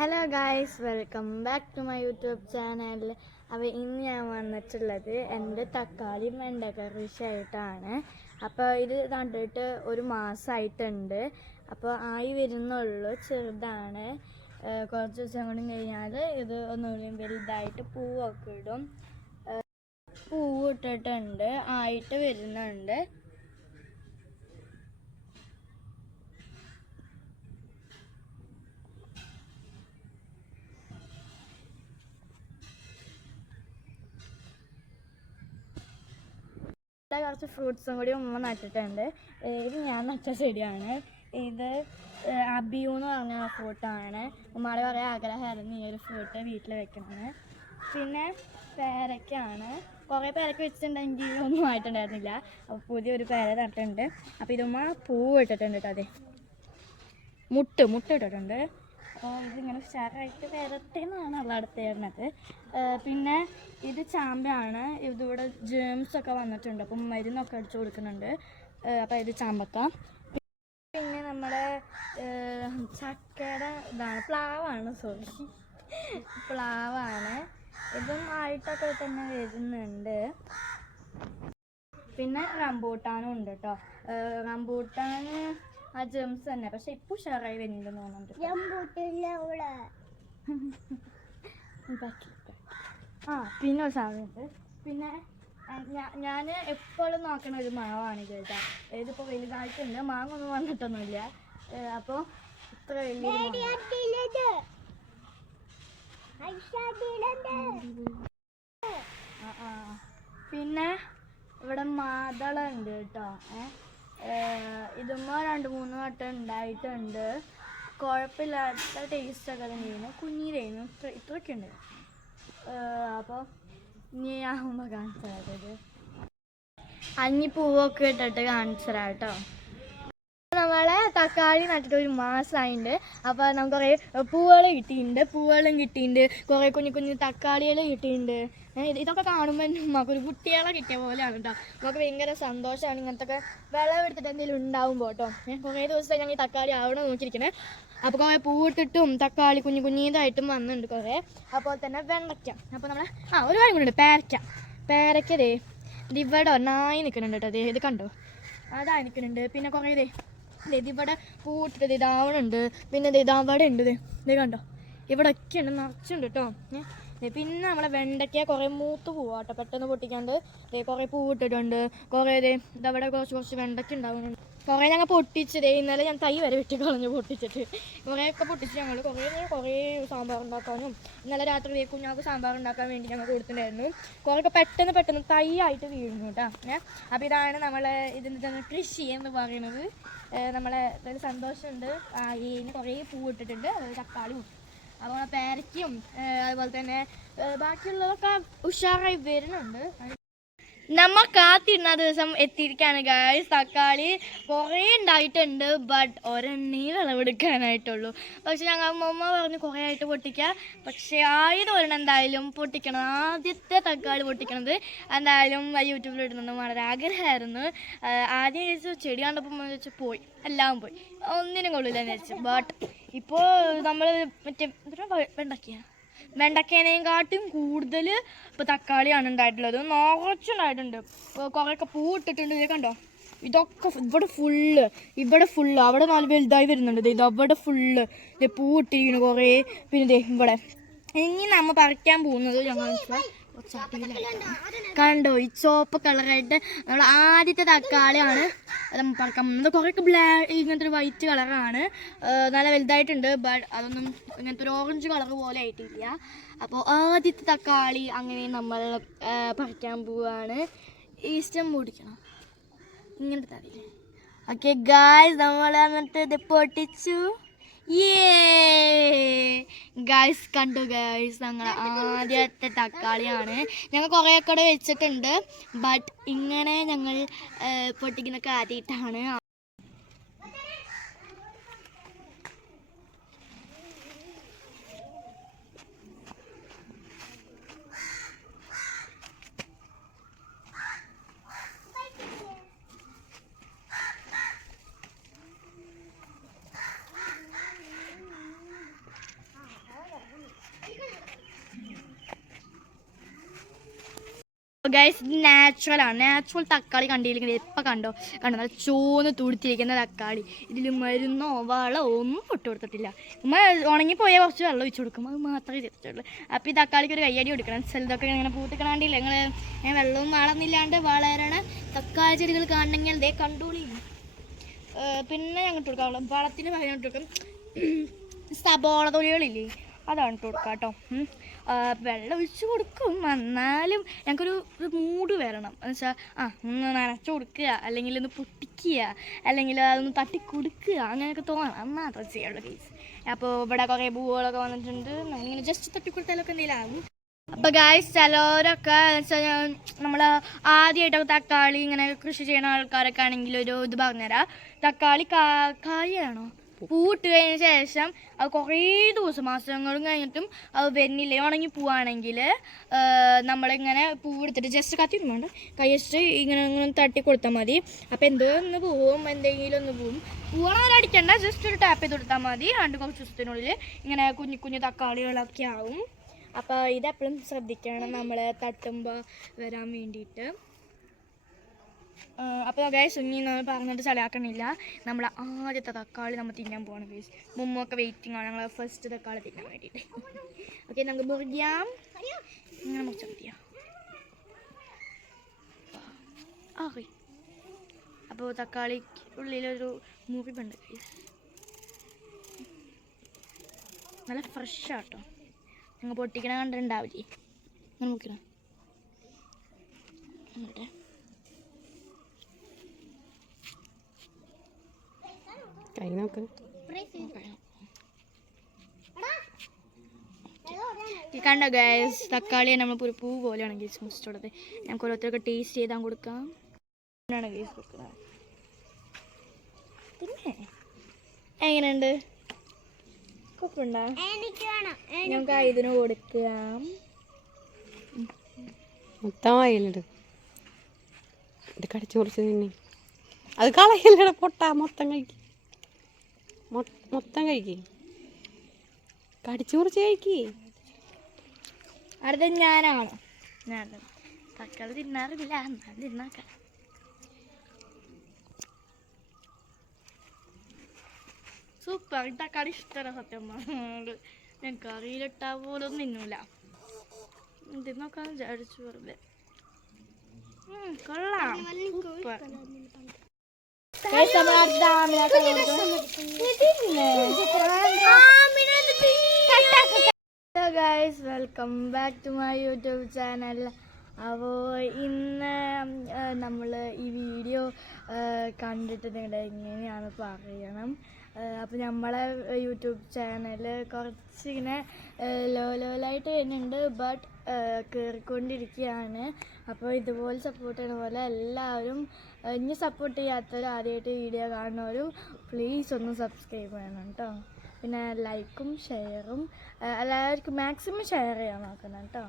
Hello guys, welcome back to my YouTube channel. അപ്പോൾ ഇന്ന് ഞാൻ വന്നിട്ടുള്ളത് എൻ്റെ തക്കാളി വെണ്ടക്ക കൃഷിയായിട്ടാണ്. അപ്പോൾ ഇത് കണ്ടിട്ട് ഒരു മാസമായിട്ടുണ്ട്. അപ്പോൾ ആയി വരുന്നുള്ളൂ, ചെറുതാണ്. കുറച്ച് ദിവസം കൂടി കഴിഞ്ഞാൽ ഇത് ഒന്നുകൂടി വലുതായിട്ട് പൂവൊക്കെ ഇടും. പൂവ് ഇട്ടിട്ടുണ്ട്, ആയിട്ട് വരുന്നുണ്ട്. കുറച്ച് ഫ്രൂട്ട്സും കൂടി ഉമ്മ നട്ടിട്ടുണ്ട്. ഇത് ഞാൻ നട്ട ചെടിയാണ്. ഇത് അബിയു എന്ന് പറഞ്ഞ ഫ്രൂട്ടാണ്. ഉമ്മയുടെ കുറേ ആഗ്രഹമായിരുന്നു ഈ ഒരു ഫ്രൂട്ട് വീട്ടിൽ വെക്കണമെന്ന്. പിന്നെ പേരയ്ക്കാണ്. കുറേ പേരയ്ക്ക് വെച്ചിട്ടുണ്ടെങ്കിൽ ഒന്നും ആയിട്ടുണ്ടായിരുന്നില്ല. അപ്പോൾ പുതിയൊരു പേര നട്ടിട്ടുണ്ട്. അപ്പോൾ ഇതുമ്മ പൂവ് ഇട്ടിട്ടുണ്ട് കേട്ടോ. അതെ, മുട്ട ഇട്ടിട്ടുണ്ട്. അപ്പോൾ ഇതിങ്ങനെ ഉഷാറായിട്ട് വരട്ടെ എന്നാണ് ഉള്ള അടുത്ത് വരുന്നത്. പിന്നെ ഇത് ചാമ്പയാണ്. ഇതിവിടെ ജേംസൊക്കെ വന്നിട്ടുണ്ട്, അപ്പം മരുന്നൊക്കെ അടിച്ചു കൊടുക്കുന്നുണ്ട്. അപ്പോൾ ഇത് ചാമ്പക്ക. പിന്നെ നമ്മുടെ ചക്കയുടെ ഇതാണ്, പ്ലാവാണ്. പ്ലാവാണ്. ഇതും ആയിട്ടൊക്കെ തന്നെ വരുന്നുണ്ട്. പിന്നെ റംബൂട്ടാനും ഉണ്ട് കേട്ടോ. റംബൂട്ടാൻ ആ ജെംസ് തന്നെ, പക്ഷെ ഇപ്പൊ ഉഷാറായി വരുന്നുണ്ടെന്ന് തോന്നുന്നുണ്ട്. പിന്നെ ഒരു സാധനമുണ്ട്. പിന്നെ ഞാൻ എപ്പോഴും നോക്കണ ഒരു മാവാണ് ഇത് കേട്ടോ. ഇതിപ്പോൾ വലുതായിട്ടുണ്ട്, മാങ്ങ ഒന്നും വന്നിട്ടൊന്നുമില്ല. അപ്പോൾ ഇത്ര വലിയ പിന്നെ ഇവിടെ മാതളുണ്ട് കേട്ടോ. ഇതുമ്മ 2-3 വട്ടം ഉണ്ടായിട്ടുണ്ട്. കുഴപ്പമില്ലാത്ത ടേസ്റ്റൊക്കെ തന്നെയായിരുന്നു. കുഞ്ഞിലായിരുന്നു, ഇത്രയൊക്കെ ഉണ്ട്. അപ്പോൾ ഇനി ആകുമ്പോൾ കാണിച്ചു തരാം. ഇത് അഞ്ഞി പൂവൊക്കെ ഇട്ടിട്ട് കാണിച്ചു തരാം കേട്ടോ. നമ്മളെ തക്കാളി നട്ടിട്ട് ഒരു മാസമായിട്ടുണ്ട്. അപ്പോൾ നമുക്ക് കുറേ പൂവുകളും കിട്ടിയിട്ടുണ്ട്. കുറേ കുഞ്ഞു തക്കാളികൾ കിട്ടിയിട്ടുണ്ട്. ഇതൊക്കെ കാണുമ്പോൾ നമുക്കൊരു കുട്ടികളെ കിട്ടിയ പോലെയാണ് കേട്ടോ. നമുക്ക് ഭയങ്കര സന്തോഷമാണ് ഇങ്ങനത്തെ ഒക്കെ വിളവെടുത്തിട്ട് എന്തെങ്കിലും ഉണ്ടാവുമ്പോൾ കേട്ടോ. കുറേ ദിവസമായി ഞങ്ങൾ ഈ തക്കാളി അവിടെ നോക്കിയിരിക്കണേ. അപ്പോൾ കുറേ പൂവിട്ടിട്ടും തക്കാളി കുഞ്ഞിതായിട്ടും വന്നിട്ടുണ്ട് കുറേ. അപ്പോൾ തന്നെ വെണ്ടയ്ക്ക. അപ്പോൾ നമ്മൾ ഒരു കാര്യം കൂടെ ഉണ്ട്, പേരയ്ക്കതേ ഇവിടെ നായി നിൽക്കുന്നുണ്ട് കേട്ടോ. ഇത് കണ്ടോ, അതായി നിൽക്കുന്നുണ്ട്. പിന്നെ കുറേ ഇതിവിടെ പൂട്ടിട്ട് ഇതാവണുണ്ട്. പിന്നെ ഇതവിടെ ഉണ്ട്, ഇത് കണ്ടോ, ഇവിടെ ഒക്കെ ഉണ്ട്, നിറച്ചുണ്ട് കേട്ടോ. പിന്നെ നമ്മളെ വെണ്ടയ്ക്ക കുറേ മൂത്ത് പോവാട്ടോ, പെട്ടെന്ന് പൊട്ടിക്കാണ്ട്. കുറേ പൂവിട്ടിട്ടുണ്ട്. കുറേ ഇതവിടെ കുറച്ച് വെണ്ടയ്ക്ക ഉണ്ടാവുന്നുണ്ട്. കുറേ ഞങ്ങൾ പൊട്ടിച്ചതേ, ഇന്നലെ ഞാൻ തൈ വരെ വെട്ടിക്കളഞ്ഞു പൊട്ടിച്ചിട്ട്. കുറേയൊക്കെ പൊട്ടിച്ച് ഞങ്ങൾ കുറേ സാമ്പാർ ഉണ്ടാക്കാനും ഇന്നലെ രാത്രി കുഞ്ഞാൾക്ക് സാമ്പാർ ഉണ്ടാക്കാൻ വേണ്ടി ഞങ്ങൾ കൊടുത്തിട്ടുണ്ടായിരുന്നു. കുറേയൊക്കെ പെട്ടെന്ന് തൈ ആയിട്ട് വീഴുന്നു കേട്ടോ. അപ്പോൾ ഇതാണ് നമ്മളെ ഇതിൻ്റെ കൃഷി എന്ന് പറയുന്നത്. നമ്മളെ ഒരു സന്തോഷമുണ്ട്. ഇതിന് കുറേ പൂവിട്ടിട്ടുണ്ട്, തക്കാളിയും അതുപോലെ പേരയ്ക്കും അതുപോലെ തന്നെ ബാക്കിയുള്ളതൊക്കെ ഉഷാറായി വരുന്നുണ്ട്. നമ്മൾ കാത്തിരുന്ന ദിവസം എത്തിയിരിക്കുകയാണ് ഗായ്സ്. തക്കാളി കുറേ ഉണ്ടായിട്ടുണ്ട്, ബട്ട് ഒരെണ്ണേ വിളവെടുക്കാനായിട്ടുള്ളൂ. പക്ഷെ ഞങ്ങൾ അമ്മ പറഞ്ഞ് കുറേ ആയിട്ട് പൊട്ടിക്കുക. പക്ഷേ ഒരെണ്ണം എന്തായാലും പൊട്ടിക്കണം. ആദ്യത്തെ തക്കാളി പൊട്ടിക്കണത് എന്തായാലും യൂട്യൂബിൽ ഇടുന്നത് വളരെ ആഗ്രഹമായിരുന്നു. ആദ്യം ചോദിച്ചു, ചെടി കണ്ടപ്പോൾ വെച്ച് പോയി, എല്ലാം പോയി, ഒന്നിനും കൊള്ളില്ല എന്ന് വെച്ചു. ബട്ട് ഇപ്പോൾ നമ്മൾ മറ്റേ വെണ്ടക്കേനേയും കാട്ടും കൂടുതൽ ഇപ്പോൾ തക്കാളിയാണ് ഉണ്ടായിട്ടുള്ളത്. നിറച്ചുണ്ടായിട്ടുണ്ട്. കുറേയൊക്കെ പൂ ഇട്ടിട്ടുണ്ട്. ഇത് കണ്ടോ, ഇതൊക്കെ ഇവിടെ ഫുള്ള് അവിടെ നല്ല വലുതായി വരുന്നുണ്ട്. ഇത് അവിടെ ഫുള്ള് പൂ ഇട്ടിരിക്കുന്നു കുറേ. പിന്നെ ഇവിടെ ഇനി നമ്മൾ പറിക്കാൻ പോകുന്നത് ഞങ്ങൾ കണ്ടോ, ഈ ചുവപ്പ് കളറായിട്ട് നമ്മൾ ആദ്യത്തെ തക്കാളിയാണ് നമ്മൾ പറിക്കാൻ പോകുന്നത്. കുറേയൊക്കെ ഇങ്ങനത്തെ ഒരു വൈറ്റ് കളറാണ്, നല്ല വലുതായിട്ടുണ്ട്. ബട്ട് അതൊന്നും ഇങ്ങനത്തെ ഒരു ഓറഞ്ച് കളർ പോലെ ആയിട്ടില്ല. അപ്പോൾ ആദ്യത്തെ തക്കാളി അങ്ങനെ നമ്മൾ പറിക്കാൻ പോവുകയാണ്. ഇഷ്ടം പൊടിക്കണം ഇങ്ങനത്തെ തടി. ഓക്കെ ഗായ്സ്, നമ്മൾ എന്നിട്ട് ഇത് പൊട്ടിച്ചു. ഗായ്സ് കണ്ടു ഗായ്സ്, ഞങ്ങൾ ആദ്യത്തെ തക്കാളിയാണ്. ഞങ്ങൾ കുറേയൊക്കെ വെച്ചിട്ടുണ്ട്, ബട്ട് ഇങ്ങനെ ഞങ്ങൾ പൊട്ടിക്കുന്നൊക്കെ ആദ്യമായിട്ടാണ്. അപ്പോൾ ഗൈസ് ഇത് നാച്ചുറലാണ്. നാച്ചുറൽ തക്കാളി കണ്ടില്ലെങ്കിൽ എപ്പോൾ കണ്ടോ നല്ല ചോന്ന് തുടുത്തിരിക്കുന്ന തക്കാളി. ഇതിൽ മരുന്നോ വളമോ ഒന്നും ഇട്ട് കൊടുത്തിട്ടില്ല. ഉണങ്ങിപ്പോയാൽ കുറച്ച് വെള്ളം ഒഴിച്ച് കൊടുക്കും, അത് മാത്രമേ ചെയ്തിട്ടുള്ളൂ. അപ്പോൾ ഈ തക്കാളിക്ക് ഒരു കയ്യടി കൊടുക്കണം. ചിലതൊക്കെ ഇങ്ങനെ പൂത്തിക്കണാണ്ടില്ല, നിങ്ങൾ വെള്ളവും വളമൊന്നുമില്ലാണ്ട് വളരണ തക്കാളി ചെടികൾ കാണണമെങ്കിൽ അതേ കണ്ടോളി. പിന്നെ ഞങ്ങൾ ഇട്ട് കൊടുക്കാം വളത്തിന് പകരം ഇട്ട് കൊടുക്കും സബോള തൊലികളില്ലേ, അതാണ് ഇട്ട് കൊടുക്കുക കേട്ടോ. വെള്ളം ഒഴിച്ച് കൊടുക്കും, എന്നാലും ഞങ്ങൾക്കൊരു മൂഡ് വരണം. എന്ന് വെച്ചാൽ ഒന്ന് നനച്ചു കൊടുക്കുക, അല്ലെങ്കിൽ ഒന്ന് പൊട്ടിക്കുക, അല്ലെങ്കിൽ അതൊന്ന് തട്ടി കൊടുക്കുക, അങ്ങനെയൊക്കെ തോന്നണം, എന്നാൽ മാത്രം ചെയ്യുള്ളൂ ഗൈസ്. അപ്പോൾ ഇവിടെ കുറേ പൂവുകളൊക്കെ വന്നിട്ടുണ്ട്, നമ്മളിങ്ങനെ ജസ്റ്റ് തട്ടി കൊടുത്താലൊക്കെ എന്തെങ്കിലും ആകും. അപ്പോൾ ഗൈസ് ചിലരൊക്കെ വെച്ചാൽ നമ്മൾ ആദ്യമായിട്ടൊക്കെ തക്കാളി ഇങ്ങനെ കൃഷി ചെയ്യുന്ന ആൾക്കാരൊക്കെ ആണെങ്കിൽ ഒരു ഇത് പറഞ്ഞുതരാം. തക്കാളി കായാണോ പൂവിട്ട് കഴിഞ്ഞ ശേഷം അത് കുറേ ദിവസം മാസങ്ങളും കഴിഞ്ഞിട്ടും അത് വരുന്നില്ലേ, ഉണങ്ങി പോവുകയാണെങ്കിൽ നമ്മളിങ്ങനെ പൂവെടുത്തിട്ട് ജസ്റ്റ് കത്തിയൊന്നും വേണ്ട, കൈ വെച്ചിട്ട് ഇങ്ങനെ തട്ടി കൊടുത്താൽ മതി. അപ്പോൾ എന്തോ ഒന്ന് പോവും, എന്തെങ്കിലും ഒന്ന് പോവും. പൂവണവരടിക്കണ്ട, ജസ്റ്റ് ഒരു ടാപ്പ് ചെയ്ത് കൊടുത്താൽ മതി. കുറച്ച് ദിവസത്തിനുള്ളിൽ ഇങ്ങനെ കുഞ്ഞു കുഞ്ഞു തക്കാളികളൊക്കെ ആവും. അപ്പോൾ ഇതെപ്പോഴും ശ്രദ്ധിക്കണം നമ്മൾ തട്ടുമ്പോൾ വരാൻ വേണ്ടിയിട്ട്. അപ്പോൾ ഗൈസ് ഇനി നമ്മൾ പറഞ്ഞിട്ട് ചളിയാക്കണില്ല, നമ്മൾ ആദ്യത്തെ തക്കാളി നമ്മൾ തിന്നാൻ പോവാണ് ഗൈസ്. മുമ്പൊക്കെ വെയിറ്റിംഗ് ആണ് ഞങ്ങൾ ഫസ്റ്റ് തക്കാളി തിന്നാൻ വേണ്ടിയിട്ട്. ഓക്കെ, നമുക്ക് മുറിക്കാം. ഇങ്ങനെ മുറിച്ചാൽ മതിയാ. അപ്പോൾ തക്കാളി ഉള്ളിലൊരു മുറിവുണ്ട് ഗൈസ്, നല്ല ഫ്രഷാട്ടോ. നിങ്ങൾ പൊട്ടിക്കണ കണ്ടിട്ടുണ്ടാവില്ലേ, അങ്ങനെ മുറിക്കണം. എന്നിട്ട് കണ്ടോ ഗൈസ്, തക്കാളി നമ്മളിപ്പോൾ ഒരു പൂ പോലെയാണ് ഗൈസ് മുറിച്ചിട്ടുള്ളത്. ഞങ്ങൾക്ക് ഓരോരുത്തർക്ക് ടേസ്റ്റ് ചെയ്താൽ കൊടുക്കാം. ആണ് ഗൈസ് കൊടുക്കുന്നത്. പിന്നെ എങ്ങനെയുണ്ട്, കുഴപ്പമുണ്ടോ? ഞങ്ങൾക്ക് ഇതിന് കൊടുക്കാം. മൊത്തമായില്ലുണ്ട്, ഇത് കടിച്ചു കുറിച്ച് തിന്നെ, അത് കളയല്ലേ പൊട്ട, മൊത്തം കഴിക്കും, മൊത്തം കഴിക്കേ, കടിച്ചു കുറിച്ച് കഴിക്കേ. അടുത്ത ഞാനാണ്, ഞാൻ തക്കാളി തിന്നാറില്ല, എന്നാലും തിന്നാക്കാം. സൂപ്പർ, തക്കാളി ഇഷ്ടമാണ് സത്യം പറഞ്ഞാൽ. ഞാൻ കറിയിലിട്ടാൽ പോലും തിന്നൂല, തിന്നോക്കാൻ വിചാരിച്ചു വെറുതെ. കൊള്ളാം, super. Guys welcome back to my YouTube channel. അപ്പോൾ ഇന്ന് നമ്മൾ ഈ വീഡിയോ കണ്ടിട്ട് നിങ്ങളുടെ എങ്ങനെയാണ് പറയണം. അപ്പോൾ നമ്മളെ യൂട്യൂബ് ചാനൽ കുറച്ചിങ്ങനെ ലോലായിട്ട് വരുന്നുണ്ട്, ബട്ട് കയറിക്കൊണ്ടിരിക്കുകയാണ്. അപ്പോൾ ഇതുപോലെ സപ്പോർട്ട് ചെയ്യുന്ന പോലെ എല്ലാവരും ഇനി സപ്പോർട്ട് ചെയ്യാത്തവരും ആദ്യമായിട്ട് വീഡിയോ കാണുന്നവരും പ്ലീസ് ഒന്ന് സബ്സ്ക്രൈബ് ചെയ്യണം കേട്ടോ. പിന്നെ ലൈക്കും ഷെയറും എല്ലാവർക്കും മാക്സിമം ഷെയർ ചെയ്യാൻ നോക്കണം കേട്ടോ.